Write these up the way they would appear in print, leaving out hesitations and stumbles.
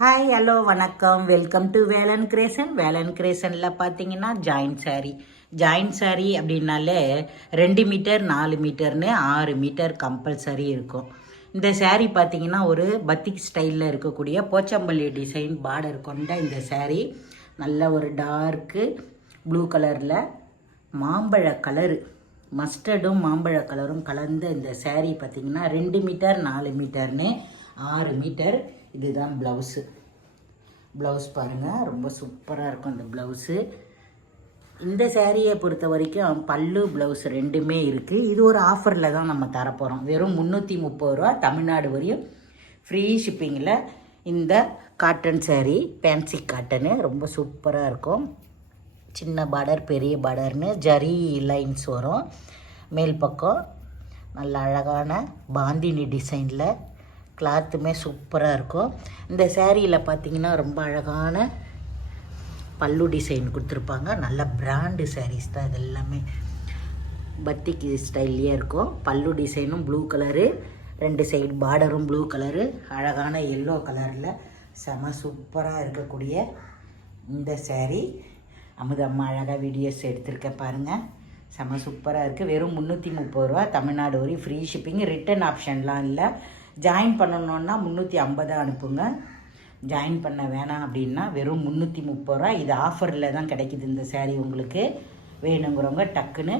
Hi hello வணக்கம், welcome to Velan creation. Velan கிரியேஷனில் பார்த்தீங்கன்னா ஜாயின்ட் சாரீ அப்படின்னாலே 2 மீட்டர் 4 மீட்டர்னு 6 மீட்டர் கம்பல்சரி இருக்கும். இந்த சாரீ பார்த்தீங்கன்னா ஒரு பத்திக் ஸ்டைலில் இருக்கக்கூடிய போச்சம்பள்ளி டிசைன் பார்டர் கொண்ட இந்த சாரீ நல்ல ஒரு டார்க்கு ப்ளூ கலரில் மாம்பழ கலரு, மஸ்டர்டும் மாம்பழ கலரும் கலந்த இந்த சாரீ பார்த்திங்கன்னா 2 மீட்டர் 4 மீட்டர்னு 6 மீட்டர். இதுதான் ப்ளவுஸ் பாருங்கள், ரொம்ப சூப்பராக இருக்கும் இந்த ப்ளவுஸு. இந்த சேரீயை பொறுத்த வரைக்கும் பல்லு ப்ளவுஸ் ரெண்டுமே இருக்குது. இது ஒரு ஆஃபரில் தான் நம்ம தரப்போகிறோம். வெறும் 330 ரூபா, தமிழ்நாடு வரையும் ஃப்ரீ ஷிப்பிங்கில். இந்த காட்டன் சேரீ ஃபேன்சி காட்டனு ரொம்ப சூப்பராக இருக்கும். சின்ன பார்டர் பெரிய பார்டர்னு ஜரி லைன்ஸ் வரும். மேல் பக்கம் நல்ல அழகான பாந்தினி டிசைனில் கிளாத்துமே சூப்பராக இருக்கும். இந்த சேரீயில் பார்த்திங்கன்னா ரொம்ப அழகான பல்லு டிசைன் கொடுத்துருப்பாங்க. நல்ல பிராண்டு சாரீஸ் தான் இது எல்லாமே. பத்திக் ஸ்டைல்லையே இருக்கும். பல்லு டிசைனும் ப்ளூ கலரு, 2 சைடு பார்டரும் ப்ளூ கலரு, அழகான எல்லோ கலரில் செம சூப்பராக இருக்கக்கூடிய இந்த சேரீ அமுதம்மா அழகாக வீடியோஸ் எடுத்திருக்கேன் பாருங்கள். செம சூப்பராக இருக்குது. வெறும் 330 ரூபா, தமிழ்நாடு வரையும் ஃப்ரீ ஷிப்பிங். ரிட்டன் ஆப்ஷன்லாம் இல்லை. ஜாயின் பண்ணணுன்னா 350 அனுப்புங்க. ஜாயின் பண்ண வேணாம் அப்படின்னா வெறும் 330 ரூபா. இது ஆஃபரில் தான் கிடைக்கிது இந்த சேரீ. உங்களுக்கு வேணுங்கிறவங்க டக்குன்னு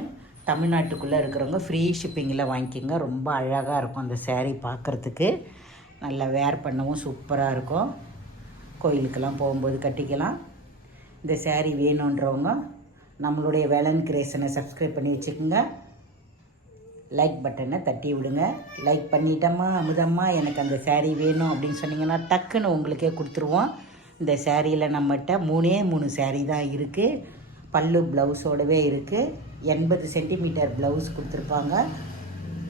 தமிழ்நாட்டுக்குள்ளே இருக்கிறவங்க ஃப்ரீ ஷிப்பிங்கில் வாங்கிக்கோங்க. ரொம்ப அழகாக இருக்கும் அந்த சேரீ பார்க்குறதுக்கு. நல்லா வேர் பண்ணவும் சூப்பராக இருக்கும். கோயிலுக்கெல்லாம் போகும்போது கட்டிக்கலாம். இந்த சேரீ வேணுன்றவங்க நம்மளுடைய வேலன் கிரியேஷனை சப்ஸ்கிரைப் பண்ணி வச்சுக்கோங்க. லைக் பட்டனை தட்டி விடுங்க. லைக் பண்ணிட்டோமா அமுதம்மா எனக்கு அந்த சேரீ வேணும் அப்படின்னு சொன்னிங்கன்னா டக்குன்னு உங்களுக்கே கொடுத்துருவோம். இந்த சேரீயில் நம்மகிட்ட 3 சேரீ தான் இருக்குது. பல்லு ப்ளவுஸோடவே இருக்குது. 80 சென்டிமீட்டர் ப்ளவுஸ் கொடுத்துருப்பாங்க.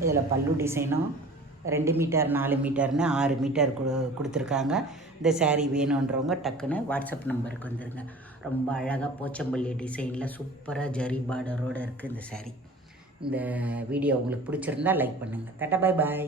இதில் பல்லு டிசைனும் 2 மீட்டர் 4 மீட்டர்னு 6 மீட்டர் கொடுத்துருக்காங்க. இந்த சேரீ வேணுன்றவங்க டக்குன்னு வாட்ஸ்அப் நம்பருக்கு வந்துடுங்க. ரொம்ப அழகாக போச்சம்பள்ளி டிசைனில் சூப்பராக ஜரி பார்டரோடு இருக்குது இந்த சேரீ. இந்த வீடியோ உங்களுக்கு பிடிச்சிருந்தா லைக் பண்ணுங்கள். Tata, bye bye.